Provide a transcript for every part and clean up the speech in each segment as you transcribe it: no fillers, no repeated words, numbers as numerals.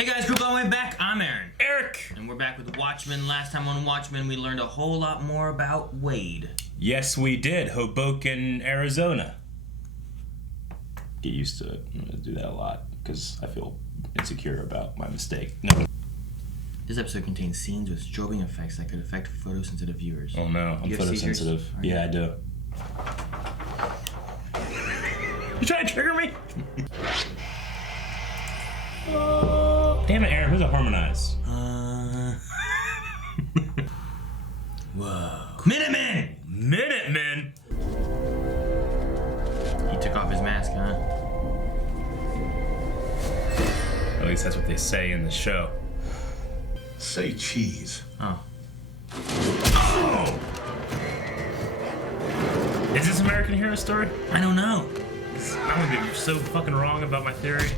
Hey guys, group all the way back. I'm Aaron. Eric! And we're back with Watchmen. Last time on Watchmen, we learned a whole lot more about Wade. Yes, we did. Hoboken, Arizona. Get used to it. I'm going to do that a lot because I feel insecure about my mistake. No. This episode contains scenes with strobing effects that could affect photosensitive viewers. Oh no, I'm photosensitive. Yeah, I do. You trying to trigger me? Damn it, Aaron, who's a harmonize? Whoa. Minutemen! Minutemen? He took off his mask, huh? At least that's what they say in the show. Say cheese. Oh. Oh! Is this American Hero Story? I don't know. I'm gonna be so fucking wrong about my theory.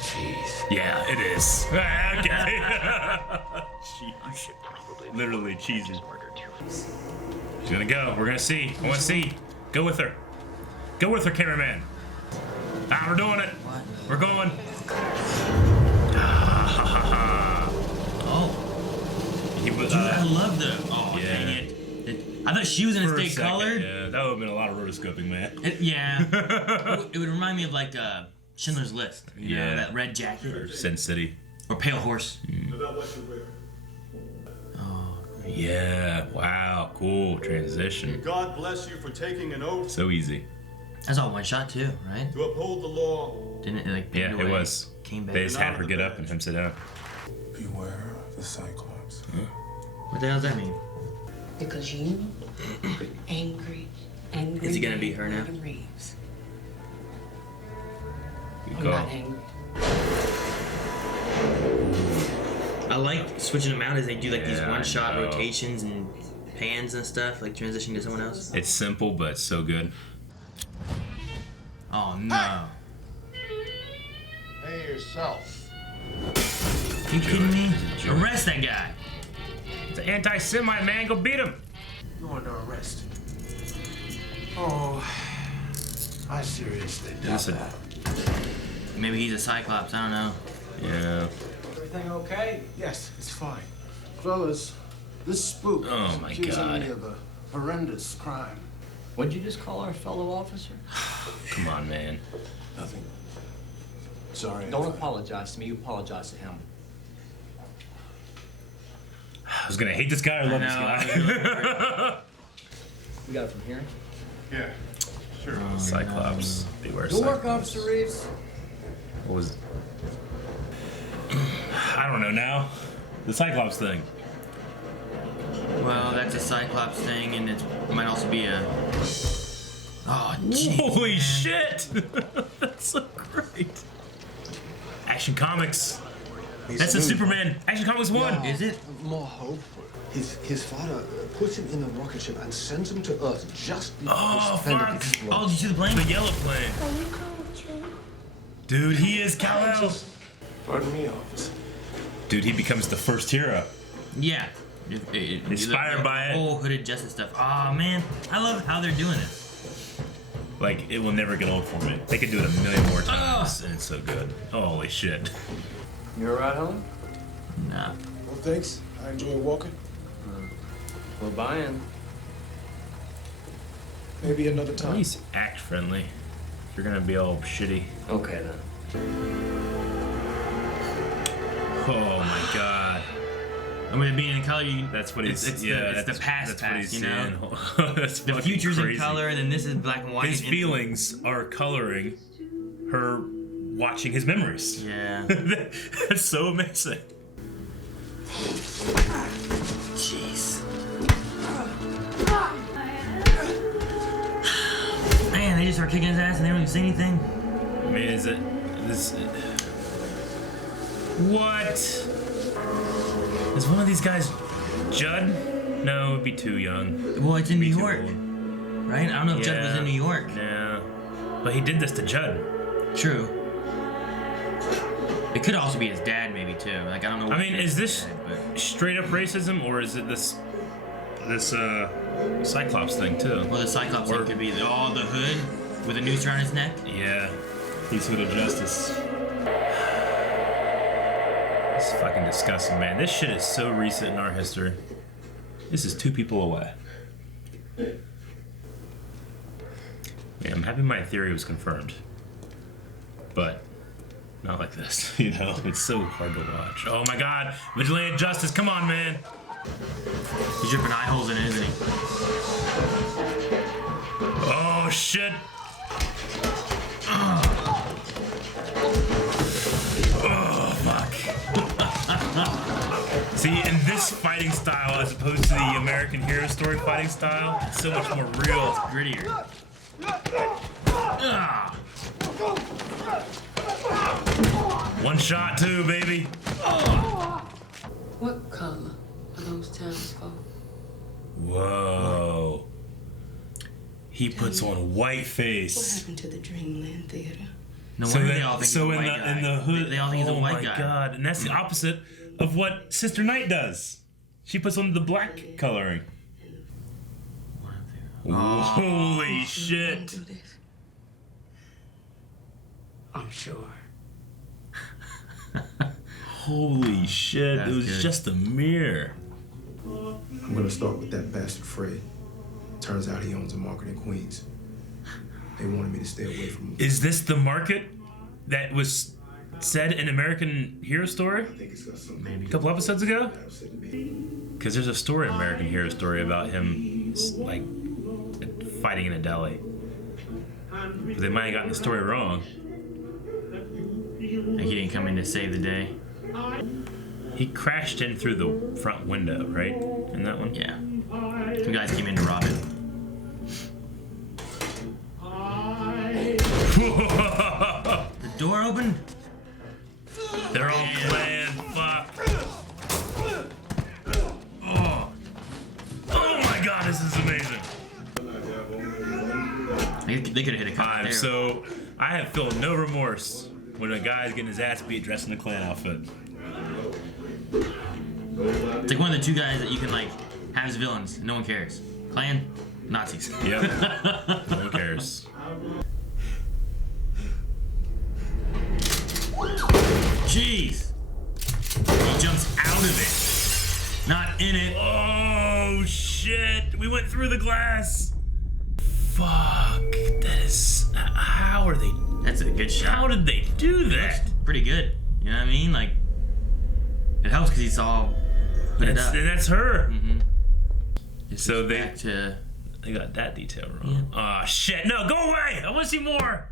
Cheese. Yeah, it is. Okay. Cheese. Literally cheesy. She's gonna go. We're gonna see. I wanna see. Go with her. Go with her, cameraman. Ah, we're doing it. What? We're going. Oh. He was. Dude, I love the. Oh, yeah. dang it. I thought she was gonna stay colored. Yeah, that would have been a lot of rotoscoping, man. Yeah. It would remind me of like Schindler's List. You know, that red jacket. Or Sin City. Or Pale Horse. Oh. Yeah. Wow. Cool transition. God bless you for taking an oath So easy. That's all one shot too, right? to uphold the law. Didn't it like? Yeah, panned it away, was. Came back. They just had her get up and him sit down. Beware of the Cyclops. What the hell does that mean? Because you angry. Is he gonna be her now? Reeves. You I'm go. not angry. I like switching them out as they do like these Yeah, one-shot I know. rotations and pans and stuff, like transitioning to someone else. It's simple, but so good. Oh no! Hey yourself. You kidding me? Jerk. Arrest that guy! It's an anti-Semite, man. Go beat him. You're under arrest. Oh, I seriously doubt Listen. that. Maybe he's a Cyclops. I don't know. Yeah. Everything okay? Yes, it's fine. Fellas, this spook Oh, is my accusing God. me of a horrendous crime. What'd you just call our fellow officer? Come on, man. Nothing. Sorry. Don't apologize to me, you apologize to him. I was gonna hate this guy or love this guy. We got it from here. Yeah, sure. Cyclops. Beware Good work, Cyclops. Officer Reeves. What was? I don't know now. The Cyclops thing. Well, that's a Cyclops thing, and it might also be a. Oh, jeez, Holy man. shit! That's so great. Action Comics. That's the Superman. Action Comics 1. Is it? More hopeful. His father put him in a rocket ship and sent him to Earth just before Oh, his planet fuck. exploded. Oh, did you see the plane? The yellow plane. Dude, he is Kal-El. Pardon me, officer. Dude, he becomes the first hero. Yeah. Inspired by it. Oh, hooded justice stuff. Oh man, I love how they're doing it. Like, it will never get old for me. They could do it a million more times, and it's so good. Holy shit. You alright, Helen? Nah. Well, thanks. I enjoy walking. We're buying. Maybe another At time. least act friendly. If you're gonna be all shitty. Okay then. Oh my god. And with it being in color, That's what he's. it's yeah, the that's past, what he's you know. seeing. That's The fucking future's crazy. in color, and then this is black and white. His and- feelings are coloring her watching his memories. Yeah. That's so amazing. Jeez. Man, they just start kicking his ass, and they don't even say anything. I mean, is it this? What? Is one of these guys Judd? No, it'd be too young. Well, it's in New Be too York, old. right? I don't know if Judd was Yeah. in New York. Yeah, but he did this to Judd. True. It could also be his dad, maybe too. Like I don't know. I mean, is this dad, but- straight up racism, or is it this Cyclops thing too? Well, the Cyclops thing could be the hood with a noose around his neck. Yeah, he's Hood of Justice. It's fucking disgusting, man. This shit is so recent in our history. This is 2 people away. Yeah, I'm happy my theory was confirmed. But not like this, you know? It's so hard to watch. Oh my god, Vigilante Justice, come on, man. He's ripping eye holes in it, isn't he? Oh shit. Oh fuck. See, in this fighting style, as opposed to the American Hero Story fighting style, it's so much more real. It's grittier. Ah. One shot too, baby. What color are those townsfolk? Whoa. He puts on white What face. happened to the Dreamland Theater? No So, wonder then, they all think so he's a in white guy. in the hood, They all think he's a white oh guy. my god, and that's the opposite of what Sister Night does. She puts on the black coloring. Holy shit! Do this. I'm sure. Holy shit! That's it was good. just a mirror. I'm gonna start with that bastard Fred. Turns out he owns a market in Queens. They wanted me to stay away from him. Is this the market that was said in American Hero Story I think it's got something. a couple episodes ago? Maybe. Because there's a story in American Hero Story about him like fighting in a deli. But they might have gotten the story wrong. Like he didn't come in to save the day. He crashed in through the front window, right? In that one? Yeah. Some guys came in to rob it. The door opened. They're all playing. Fuck. Oh. Oh my god, this is amazing. They could have hit a cut there. So I have felt no remorse when a guy's getting his ass beat dressed in a Klan outfit. It's like one of the 2 guys that you can like have as villains. And no one cares. Klan, Nazis. Yep. No one cares. Jeez. He jumps out of it. Not in it. Oh shit! We went through the glass. Fuck. That is. How are they? That's a good shot. How did they do that? Pretty good. You know what I mean? Like, it helps because he saw put it up. And that's her. This So is they- back to They got that detail wrong. Oh shit! No, go away! I want to see more.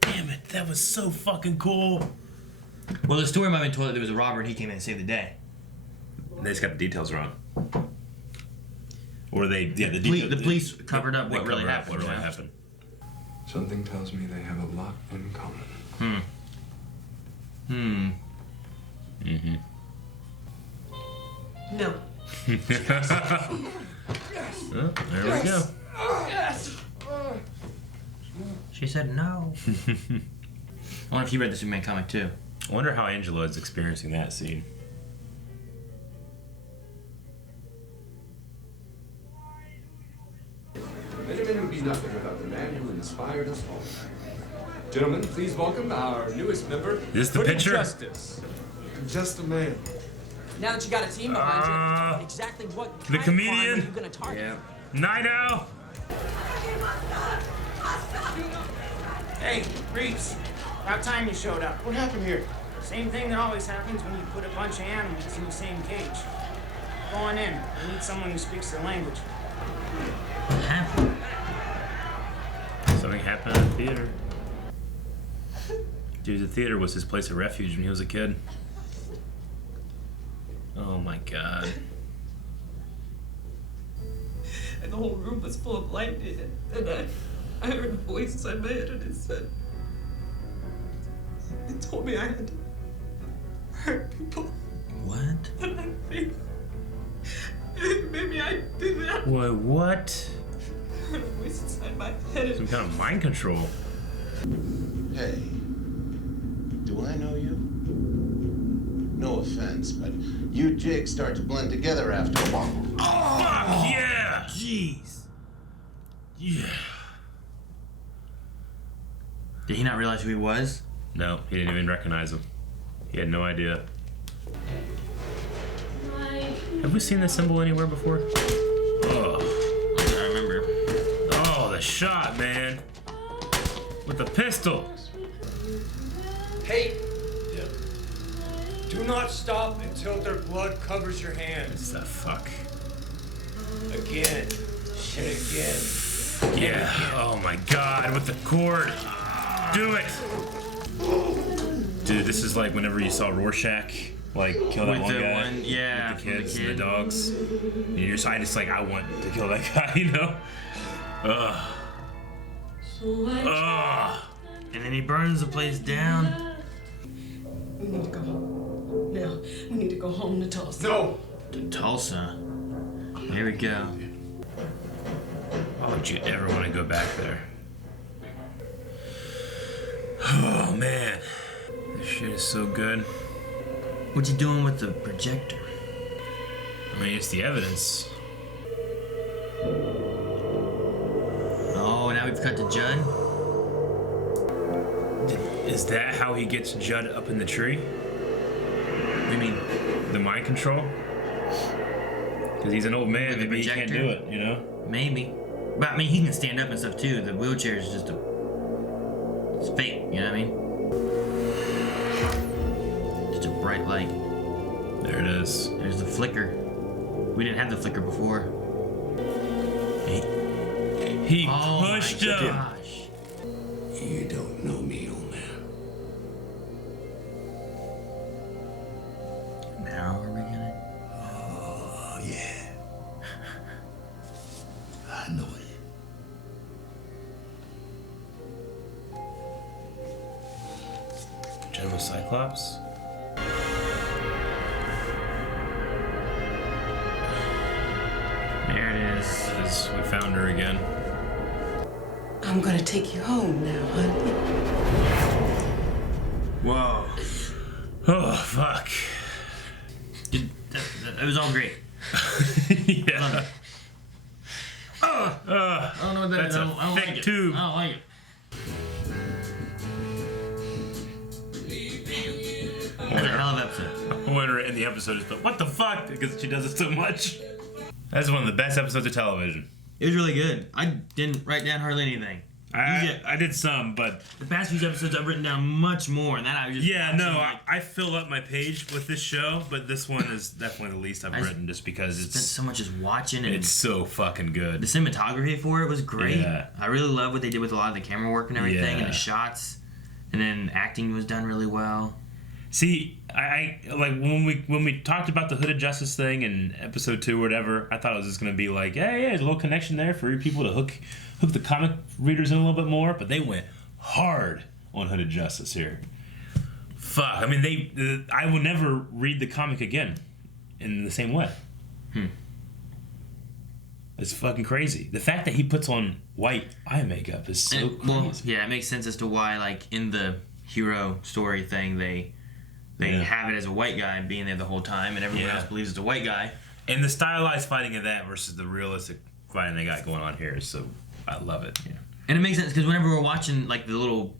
Damn it! That was so fucking cool. well, the story might have been told that there was a robber and he came in and saved the day. They just got the details wrong. Or they, yeah, the police covered up what really happened, What really you know? happened? Something tells me they have a lot in common. No. Oh, there we go. She said no. I wonder if you read the Superman comic too. I wonder how Angela is experiencing that scene. Benjamin would be nothing without the man who inspired us all. Gentlemen, please welcome our newest member. Is this the Hooded picture? Justice. Just a man. Now that you got a team behind you, exactly what the kind comedian? of crime are you gonna target? Night Owl. Hey, Reeves. About time you showed up. What happened here? Same thing that always happens when you put a bunch of animals in the same cage. Go on in. We need someone who speaks their language. What happened? Something happened at the theater. Dude, the theater was his place of refuge when he was a kid. Oh my god. And the whole room was full of light in it. And I heard a voice inside my head and it said, it told me I had to hurt people. What? And I think maybe I did that. What? I heard a voice inside my head. Some kind of mind control. Hey, do I know you? No offense, but you jigs start to blend together after a while. Fuck yeah! Jeez. Yeah. Did he not realize who he was? No, he didn't even recognize him. He had no idea. Have we seen this symbol anywhere before? Oh, I remember. oh, the shot, man. With the pistol. Hey! Do not stop until their blood covers your hands. What the fuck? Again and again. Yeah. Oh my god, with the cord. Do it. Dude, this is like whenever you saw Rorschach, like kill that With one the guy. one, yeah, With the from the kids kid. and the dogs. And you're just, I just like, I want to kill that guy, you know? Ugh. Ugh. And then he burns the place down. We need to go home. Now, we need to go home to Tulsa. No! To Tulsa. Here we go. Why would you ever want to go back there? Oh man. This shit is so good. What's he doing with the projector? I mean, it's the evidence. Oh, now we've cut to Judd. Is that how he gets Judd up in the tree? What do you mean? The mind control? Because he's an old man, With the maybe he can't do projector? it, you know? Maybe. But I mean, he can stand up and stuff too. The wheelchair is just it's fake, you know what I mean? Just a bright light. There it is. There's the flicker. We didn't have the flicker before. He Oh pushed my him. gosh. You don't know me, old man. Now are we gonna? Oh, yeah. I know it. General Cyclops? There it is. We found her again. I'm gonna take you home now, honey. Whoa. Oh, fuck. It was all great. Yeah. I don't know what that That's is. a I don't thick like it. tube. I don't like it. That's a hell of an episode. I wonder in the episode is, but what the fuck? Because she does it so much. That's one of the best episodes of television. It was really good. I didn't write down hardly anything. I did some, but The past few episodes I've written down much more, and that I was just yeah, watching, no, like, I fill up my page with this show, but this one is definitely the least I've written just because spent it's so much just watching and it's so fucking good. the cinematography for it was great. Yeah. I really love what they did with a lot of the camera work and everything and Yeah. the shots, and then acting was done really well. See, I like when we talked about the Hooded Justice thing in episode 2 or whatever. I thought it was just gonna be like, yeah, there's a little connection there for people to hook the comic readers in a little bit more, but they went hard on Hooded Justice here. Fuck, I mean I will never read the comic again in the same way. It's fucking crazy. The fact that he puts on white eye makeup is so crazy. Well, yeah, it makes sense as to why, like in the hero story thing, they Yeah. have it as a white guy being there the whole time, and everyone Yeah. else believes it's a white guy. And the stylized fighting of that versus the realistic fighting they got going on here is so I love it. Yeah. And it makes sense because whenever we're watching like the little,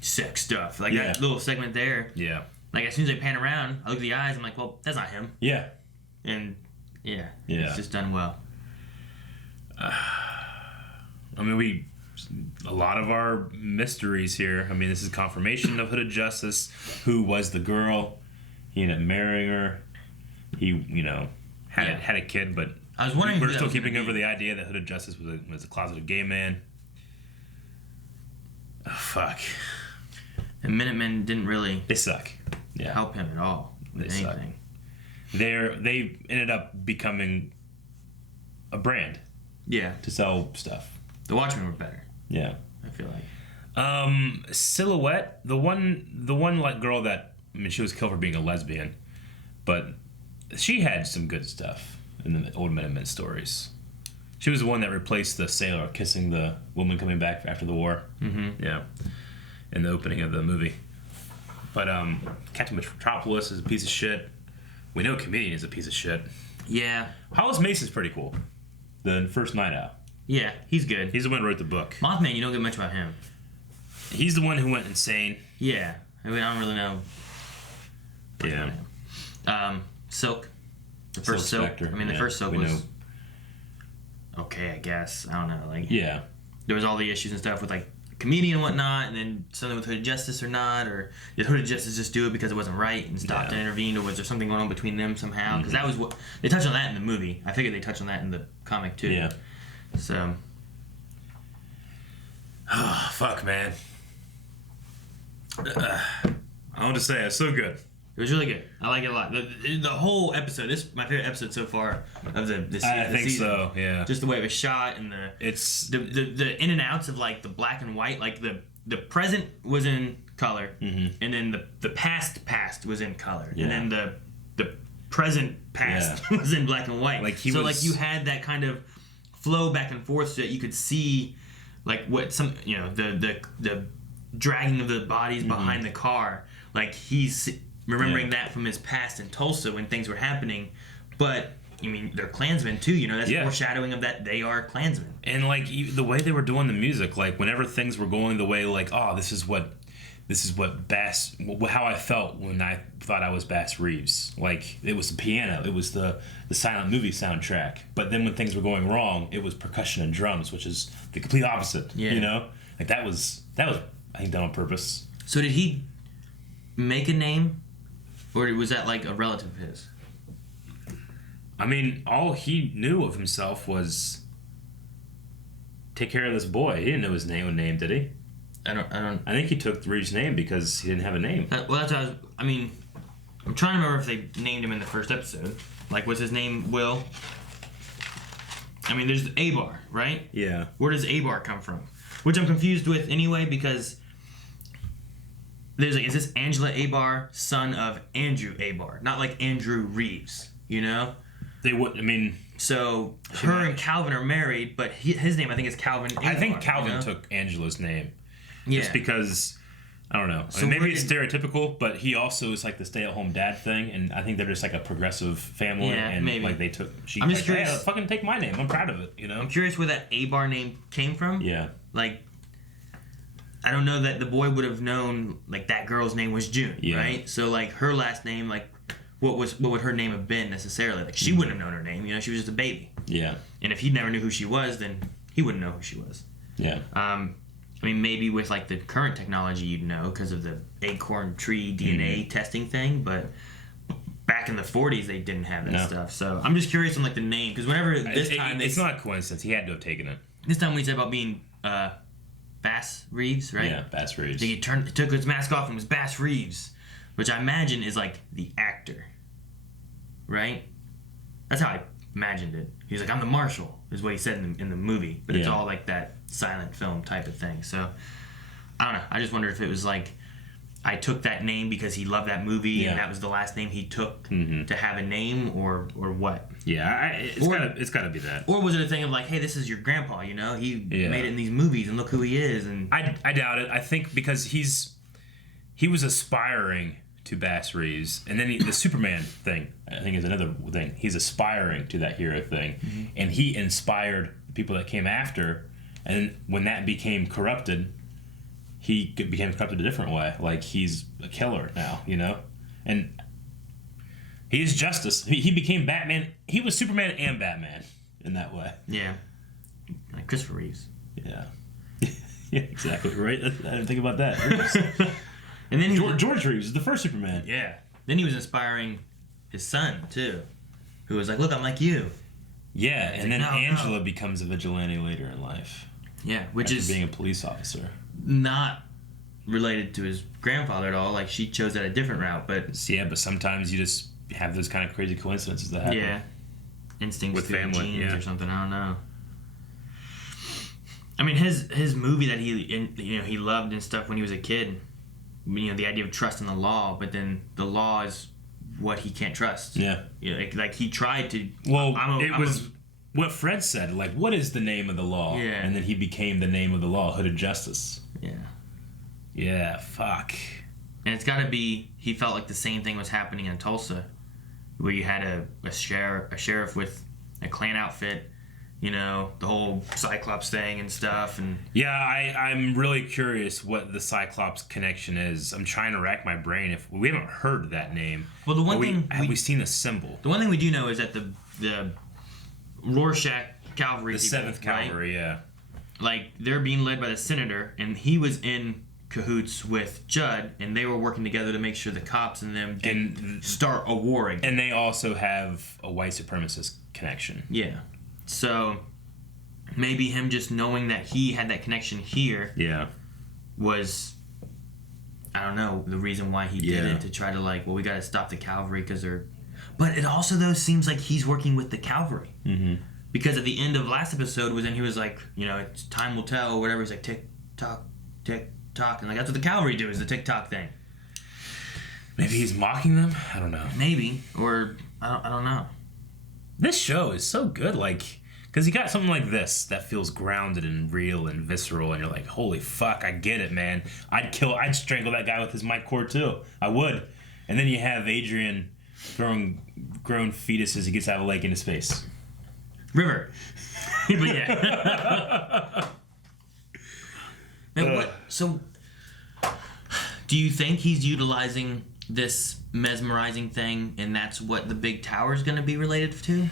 sex stuff, like Yeah. that little segment there, Yeah. like as soon as they pan around, I look at the eyes, I'm like, well, that's not him. Yeah. And yeah, Yeah. it's just done well. I mean, a lot of our mysteries here. I mean, this is confirmation of Hooded Justice. Who was the girl? He ended up marrying her. He, had a kid, but I was wondering we're who that still was keeping gonna over be. the idea that Hooded Justice was a closeted gay man. Oh, fuck. And Minutemen didn't really They suck. Yeah. help him at all with They suck. anything. They ended up becoming a brand Yeah, to sell stuff. the Watchmen were better. Yeah. I feel like. Silhouette, the one like girl that, I mean, she was killed for being a lesbian, but she had some good stuff in the old Minutemen stories. She was the one that replaced the sailor kissing the woman coming back after the war. Mm-hmm. Yeah, in the opening of the movie. But Captain Metropolis is a piece of shit. We know Comedian is a piece of shit. Yeah, Hollis Mason's pretty cool. The first Night Out. yeah, he's good. He's the one who wrote the book. Mothman, you don't get much about him. He's the one who went insane. Yeah, I mean, I don't really know Yeah. Silk. The first Silk. Spectre. I mean, the Yeah, first Silk we was know. okay, I guess. I don't know. Like, Yeah. there was all the issues and stuff with like comedian and whatnot, and then something with Hooded Justice or not, or did Hooded Justice just do it because it wasn't right and stopped and intervened, or was there something going on between them somehow? Because that was what they touched on that in the movie. I figured they touched on that in the comic too. Yeah. So. Oh, fuck, man. I want to say it's so good. It was really good. I like it a lot. The whole episode. This is my favorite episode so far of the I season. think so. Yeah. Just the way it was shot and the in and outs of like the black and white. Like the present was in color, and then the past was in color, and then the present past was in black and white. Like like you had that kind of flow back and forth so that you could see like what some the dragging of the bodies behind the car. Like he's remembering that from his past in Tulsa when things were happening, but I mean they're Klansmen too. That's foreshadowing of that they are Klansmen. And like the way they were doing the music, like whenever things were going the way, like this is what Bass, how I felt when I thought I was Bass Reeves. Like it was the piano, it was the silent movie soundtrack. But then when things were going wrong, it was percussion and drums, which is the complete opposite. Yeah. Like that was I think done on purpose. So did he make a name? Or was that like a relative of his? I mean, all he knew of himself was take care of this boy. He didn't know his name, did he? I don't. I think he took Reeves' name because he didn't have a name. Well, that's what I'm trying to remember if they named him in the first episode. Like, was his name Will? I mean, there's Abar, right? Yeah. Where does Abar come from? Which I'm confused with anyway because there's like, is this Angela Abar, son of Andrew Abar? Not like Andrew Reeves, They would, I mean... So, her and Calvin are married, but his name, I think, is Calvin Abar. I think Calvin took Angela's name. Yeah. Just because, I don't know. So maybe it's stereotypical, but he also is like the stay-at-home dad thing, and I think they're just like a progressive family, and maybe. like they took... I'm just curious. Hey, fucking take my name. I'm proud of it, I'm curious where that Abar name came from. Yeah. Like, I don't know that the boy would have known, like, that girl's name was June, right? So, like, her last name, like, what would her name have been necessarily? Like, she wouldn't have known her name, she was just a baby. Yeah. And if he never knew who she was, then he wouldn't know who she was. Yeah. I mean, maybe with, like, the current technology you'd know because of the acorn tree DNA testing thing, but back in the 40s they didn't have that stuff. So I'm just curious on, like, the name, because whenever this time... It's not a coincidence. He had to have taken it. This time when he said about being... Bass Reeves, right? Yeah, Bass Reeves. He took his mask off and was Bass Reeves, which I imagine is like the actor, right? That's how I imagined it. He's like, I'm the marshal, is what he said in the movie, but it's all like that silent film type of thing. So I don't know. I just wonder if it was like I took that name because he loved that movie and that was the last name he took to have a name, or what. Yeah, it's gotta be that. Or was it a thing of like, hey, this is your grandpa, he made it in these movies and look who he is. And I doubt it. I think because he was aspiring to Bass Reeves, and then the Superman thing I think is another thing. He's aspiring to that hero thing, and he inspired the people that came after, and when that became corrupted, he became corrupted a different way. Like he's a killer now, and he is justice. He became Batman. He was Superman and Batman in that way. Yeah, like Christopher Reeves. Yeah, yeah, exactly right. I didn't think about that. And then George Reeves is the first Superman. Yeah. Then he was inspiring his son too, who was like, "Look, I'm like you." Yeah, and then Angela becomes a vigilante later in life. Yeah, which is being a police officer. Not related to his grandfather at all. Like she chose that a different route, but but sometimes you just have those kind of crazy coincidences that happen. Yeah, instincts with family, genes or something. I don't know. I mean, his movie that he loved and stuff when he was a kid. The idea of trusting the law, but then the law is what he can't trust. Yeah. Like he tried to. Well, it was what Fred said. Like, what is the name of the law? Yeah. And then he became the name of the law, Hooded Justice. Yeah. Yeah. Fuck. And it's got to be. He felt like the same thing was happening in Tulsa, where you had a sheriff with a Klan outfit, You know, the whole Cyclops thing and stuff. And Yeah, I'm really curious what the Cyclops connection is. I'm trying to rack my brain if we haven't heard that name. Well, the one thing have we seen a symbol? The one thing we do know is that the Rorschach Cavalry, The people, 7th Cavalry, yeah. Like, they're being led by the Senator, and he was in cahoots with Judd, and they were working together to make sure the cops and them didn't start a war again. And they also have a white supremacist connection. Yeah. So maybe him just knowing that he had that connection here was, I don't know, the reason why he did it, to try to like, well, we got to stop the cavalry because they're... But it also, though, seems like he's working with the cavalry. Mm-hmm. Because at the end of last episode was when he was like, you know, it's time will tell, or whatever. He's like, tick, tock, and like that's what the cavalry do, is the tick tock thing. Maybe he's mocking them? I don't know. Maybe. Or, I don't know. This show is so good, like, because you got something like this that feels grounded and real and visceral, and you're like, holy fuck, I get it, man. I'd strangle that guy with his mic cord too. I would. And then you have Adrian throwing grown fetus as he gets out of a lake into space. River. But yeah. Now, so, do you think he's utilizing this mesmerizing thing, and that's what the big tower is going to be related to?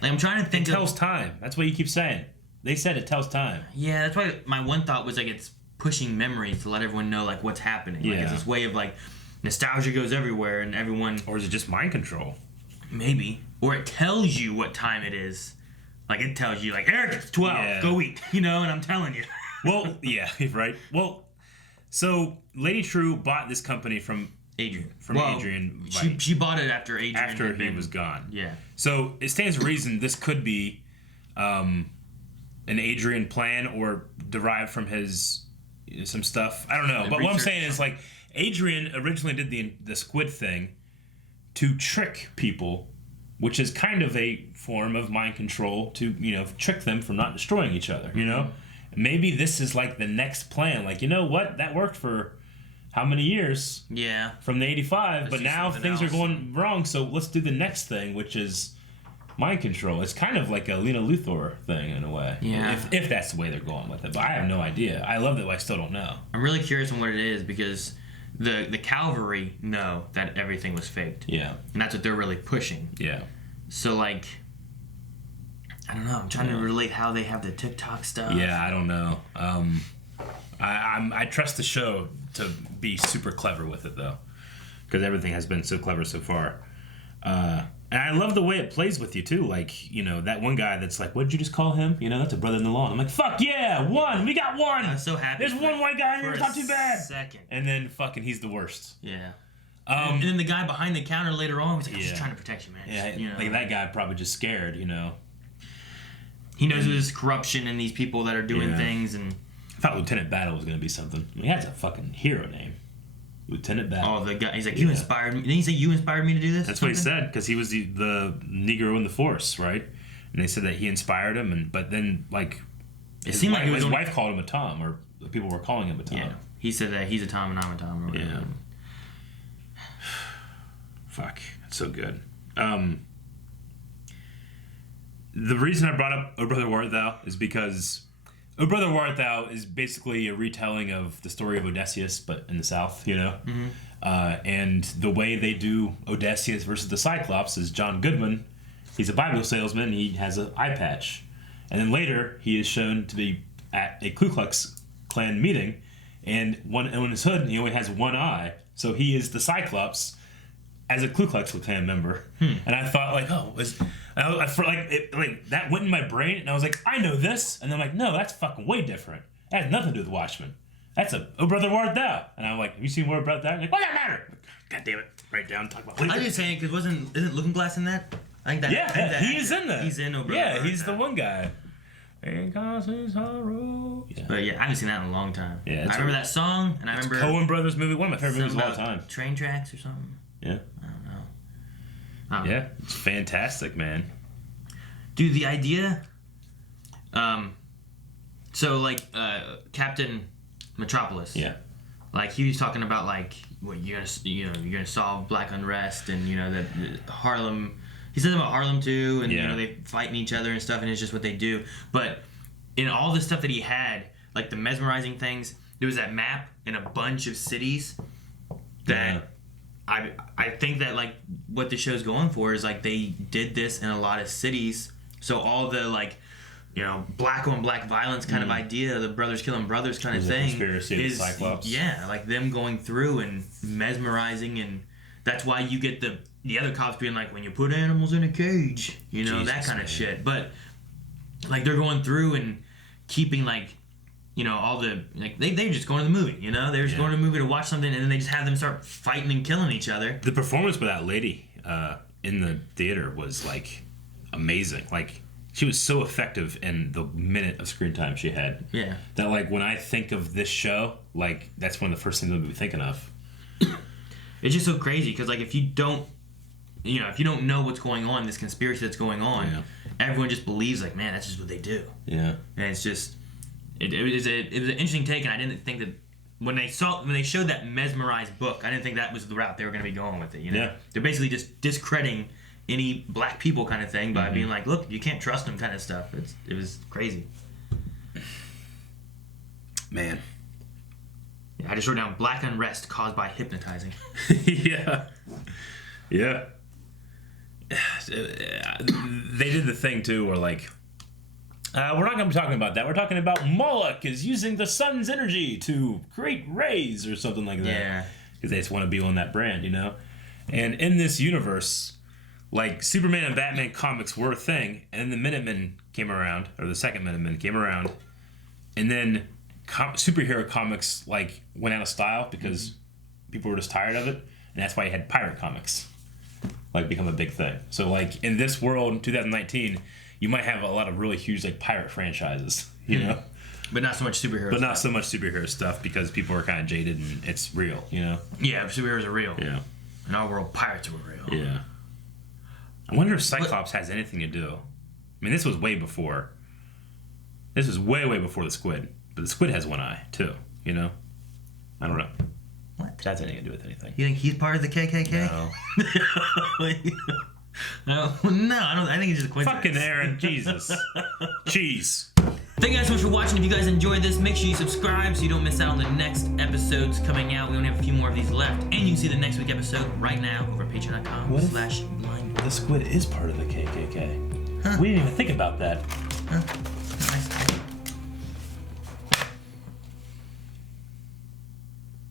Like, I'm trying to think. It tells time. That's what you keep saying. They said it tells time. Yeah, that's why my one thought was like it's pushing memories to let everyone know like what's happening. Yeah. Like, it's this way of like nostalgia goes everywhere, and everyone. Or is it just mind control? Maybe. Or it tells you what time it is. Like it tells you like, Eric, it's 12. Go eat. You know, and I'm telling you. Well, yeah, right. Well, so Lady True bought this company from Adrian. Adrian. She bought it after Adrian. After he was gone. Yeah. So it stands to reason this could be an Adrian plan or derived from his some stuff. I don't know. But what I'm saying is like Adrian originally did the squid thing to trick people, which is kind of a form of mind control to, you know, trick them from not destroying each other, you know? Maybe this is like the next plan. Like, you know what? That worked for how many years? Yeah. From the 85, but now things are going wrong, so let's do the next thing, which is mind control. It's kind of like a Lena Luthor thing in a way. Yeah. If that's the way they're going with it. But I have no idea. I love that, but I still don't know. I'm really curious on what it is because the cavalry know that everything was faked. Yeah. And that's what they're really pushing. Yeah. So, like, I don't know. I'm trying to relate how they have the TikTok stuff. Yeah, I don't know. I trust the show to be super clever with it, though. Because everything has been so clever so far. And I love the way it plays with you, too. Like, you know, that one guy that's like, what did you just call him? You know, that's a brother-in-law. I'm like, fuck yeah, one! We got one! I'm so happy. There's one white guy here, it's not too bad. Second. And then fucking he's the worst. Yeah. And then the guy behind the counter later on was like, I'm just Yeah. trying to protect you, man. Yeah, Just, you know. like that guy probably just scared, you know. He knows there's corruption in these people that are doing things, and I thought Lieutenant Battle was going to be something. I mean, he has a fucking hero name. Lieutenant Battle. Oh, the guy. He's like, you inspired me. Didn't he say you inspired me to do this? That's what he said, because he was the Negro in the Force, right? And they said that he inspired him, but then, like, his wife called him a Tom, or people were calling him a Tom. Yeah. He said that he's a Tom and I'm a Tom. Or whatever. Yeah. Fuck, that's so good. The reason I brought up O Brother Wart Thou is because O Brother Wart Thou is basically a retelling of the story of Odysseus, but in the South, you know? Mm-hmm. And the way they do Odysseus versus the Cyclops is John Goodman, he's a Bible salesman, and he has an eye patch. And then later, he is shown to be at a Ku Klux Klan meeting, and on his hood, he only has one eye, so he is the Cyclops as a Ku Klux Klan member. And I thought, like, that went in my brain, and I was like, I know this. And I'm like, no, that's fucking way different. That has nothing to do with Watchmen. That's a Oh Brother Wart Thou. And I'm like, have you seen Word About That? Like, what does that matter? God damn it. Write down, talk about later. I was saying, because isn't Looking Glass in that? I think that. Yeah, he is in that. He's in O Brother Yeah, Wart he's Thou. the one guy. And causes sorrow. Yeah. But yeah, I haven't seen that in a long time. Yeah, I remember that song, and I remember Coen Brothers movie, one of my favorite movies of all something time. about train tracks or something. Yeah. I don't know. Yeah, it's fantastic, man. Dude, the idea. So like Captain Metropolis. Yeah. Like he was talking about like what you're gonna solve black unrest and you know that Harlem He says about Harlem too, and Yeah. you know they fighting each other and stuff, and it's just what they do. But in all the stuff that he had, like the mesmerizing things, there was that map in a bunch of cities that I think that like what the show's going for is like they did this in a lot of cities, so all the like, you know, black on black violence kind of idea, the brothers killing brothers kind of thing, conspiracy of the Cyclops. Yeah, like them going through and mesmerizing, and that's why you get the other cops being like, when you put animals in a cage, you know, that kind of shit. But like they're going through and keeping like, you know, all the like they're just going to the movie, you know, they're just going to the movie to watch something, and then they just have them start fighting and killing each other. The performance with that lady in the theater was like amazing. Like she was so effective in the minute of screen time she had. Yeah. That like when I think of this show, like that's one of the first things I'll be thinking of. It's just so crazy because like if you don't know what's going on, this conspiracy that's going on, everyone just believes like, man, that's just what they do. Yeah. And it's just it was an interesting take, and I didn't think that when they showed that mesmerized book, I didn't think that was the route they were going to be going with it. You know, they're basically just discrediting any black people kind of thing by being like, look, you can't trust them kind of stuff. It was crazy. Man. I just wrote down black unrest caused by hypnotizing. Yeah. Yeah. They did the thing too where like, we're not going to be talking about that. We're talking about Moloch is using the sun's energy to create rays or something like that. Yeah. Because they just want to be on that brand, you know? And in this universe, like Superman and Batman comics were a thing, and then the Minutemen came around, or the second Minutemen came around, and then superhero comics like went out of style because people were just tired of it, and that's why you had pirate comics like become a big thing. So like in this world in 2019, you might have a lot of really huge like pirate franchises, you know, but not so much superhero. But not so much superhero stuff because people are kind of jaded and it's real, you know. Yeah, superheroes are real. Yeah. In our world, pirates are real. Yeah. I wonder if Cyclops has anything to do. I mean, this was way before. This was way before the Squid. But the Squid has one eye, too, you know? I don't know. What? That's anything to do with anything. You think he's part of the KKK? No. No, I don't. I think it's just a coincidence. Fucking Aaron, Jesus. Jeez. Thank you guys so much for watching. If you guys enjoyed this, make sure you subscribe so you don't miss out on the next episodes coming out. We only have a few more of these left. And you can see the next week episode right now over at patreon.com/blind. The Squid is part of the KKK. Huh? We didn't even think about that. Huh?